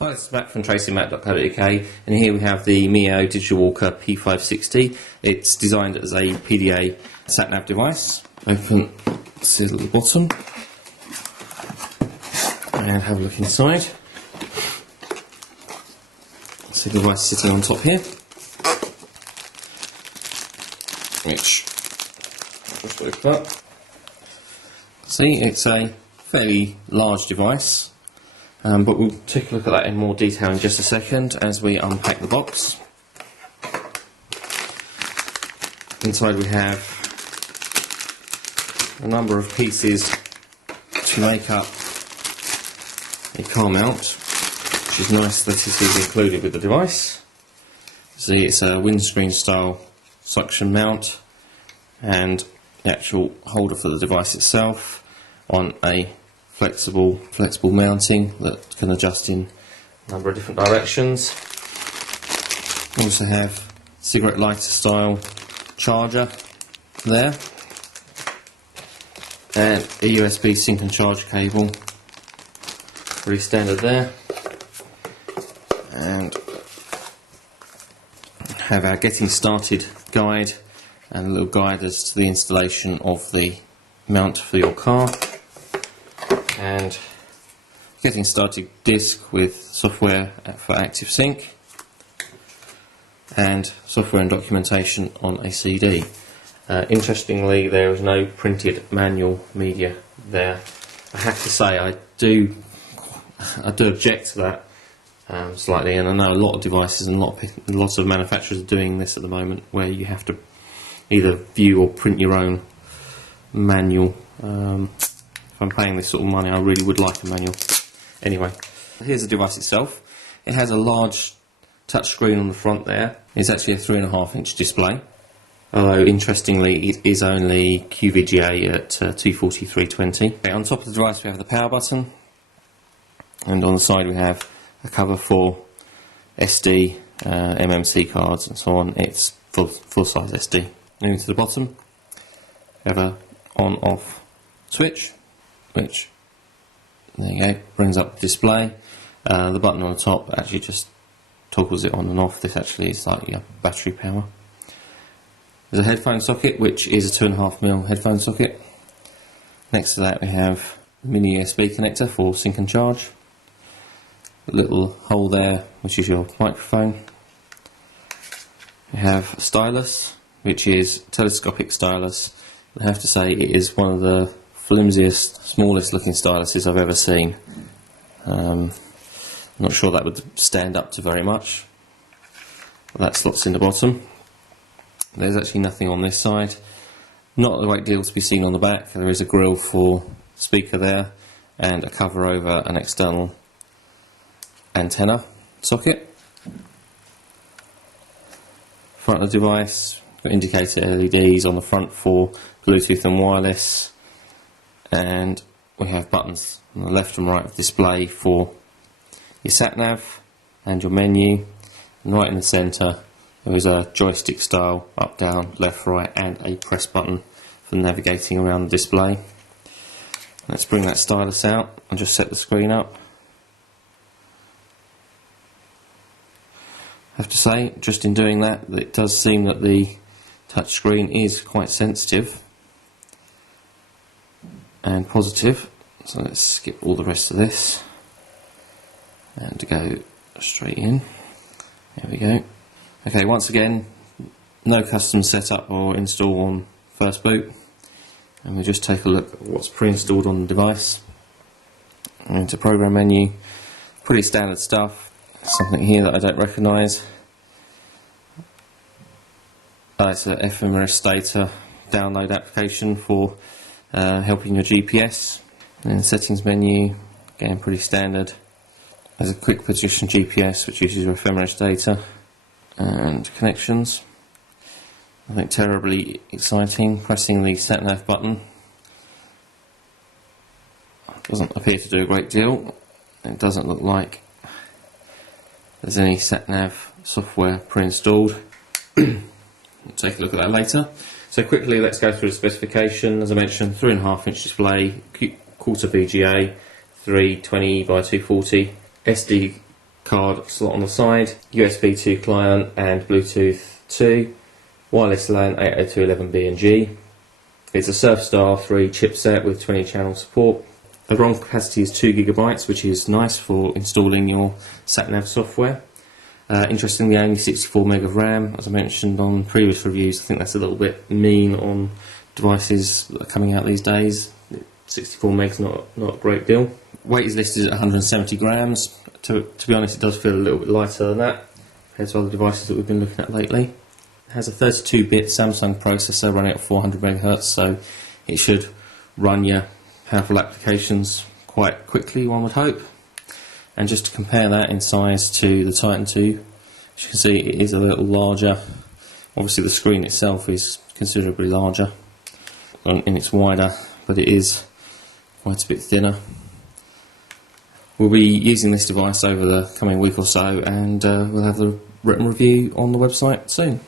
Hi, this is Matt from tracingmatt.co.uk, and here we have the Mio Digiwalker P560. It's designed as a PDA sat-nav device. Open the seal at the bottom and have a look inside. See the device sitting on top here, which just open up. See, it's a fairly large device. But we'll take a look at that in more detail in just a second as we unpack the box. Inside we have a number of pieces to make up a car mount, which is nice that it is included with the device. See, it's a windscreen style suction mount and the actual holder for the device itself on a flexible mounting that can adjust in a number of different directions. We also have cigarette lighter style charger there, and a USB sync and charge cable, pretty standard there, and have our getting started guide and a little guide as to the installation of the mount for your car. And getting started disc with software for active sync and software and documentation on a CD. Interestingly, there is no printed manual media there. I have to say I do object to that slightly, and I know a lot of devices and lots of manufacturers are doing this at the moment, where you have to either view or print your own manual. If I'm paying this sort of money, I really would like a manual. Anyway, here's the device itself. It has a large touch screen on the front there. It's actually a 3.5-inch display, although interestingly it is only QVGA at 240/320. Okay, on top of the device we have the power button, and on the side we have a cover for SD, MMC cards and so on. It's full-size SD. Moving to the bottom, we have a on-off switch, which, there you go, brings up the display. The button on the top actually just toggles it on and off. This actually is like battery power. There's a headphone socket, which is a 2.5mm headphone socket. Next to that we have a mini USB connector for sync and charge. A little hole there, which is your microphone. We have a stylus, which is a telescopic stylus. I have to say it is one of the flimsiest, smallest looking styluses I've ever seen. I'm not sure that would stand up to very much. That slots in the bottom. There's actually nothing on this side. Not a great deal to be seen on the back. There is a grill for speaker there and a cover over an external antenna socket. Front of the device, got indicator LEDs on the front for Bluetooth and wireless, and we have buttons on the left and right of the display for your sat-nav and your menu, and right in the centre there is a joystick style up, down, left, right and a press button for navigating around the display. Let's bring that stylus out and just set the screen up. I have to say, just in doing that, it does seem that the touch screen is quite sensitive and positive, so let's skip all the rest of this and go straight in. There we go. Okay, once again, no custom setup or install on first boot, and we'll just take a look at what's pre-installed on the device. Into program menu, pretty standard stuff. Something here that I don't recognise. It's an ephemeris data download application for helping your GPS. And in the settings menu, again pretty standard. There's a quick position GPS which uses your ephemeris data, and connections. Nothing terribly exciting. Pressing the sat-nav button doesn't appear to do a great deal. It doesn't look like there's any sat-nav software pre-installed. We'll take a look at that later. So quickly, let's go through the specification. As I mentioned, 3.5-inch display, quarter VGA, 320 by 240, SD card slot on the side, USB 2 client and Bluetooth 2, wireless LAN 802.11b and G. It's a Surfstar 3 chipset with 20 channel support. The ROM capacity is 2 GB, which is nice for installing your sat-nav software. Interestingly, only 64 meg of RAM. As I mentioned on previous reviews, I think that's a little bit mean on devices that are coming out these days. 64 meg's not a great deal. Weight is listed at 170 grams. To be honest, it does feel a little bit lighter than that compared to other devices that we've been looking at lately. It has a 32-bit Samsung processor running at 400 MHz, so it should run your powerful applications quite quickly, one would hope. And just to compare that in size to the Titan 2, as you can see, it is a little larger. Obviously the screen itself is considerably larger and it's wider, but it is quite a bit thinner. We'll be using this device over the coming week or so, and we'll have the written review on the website soon.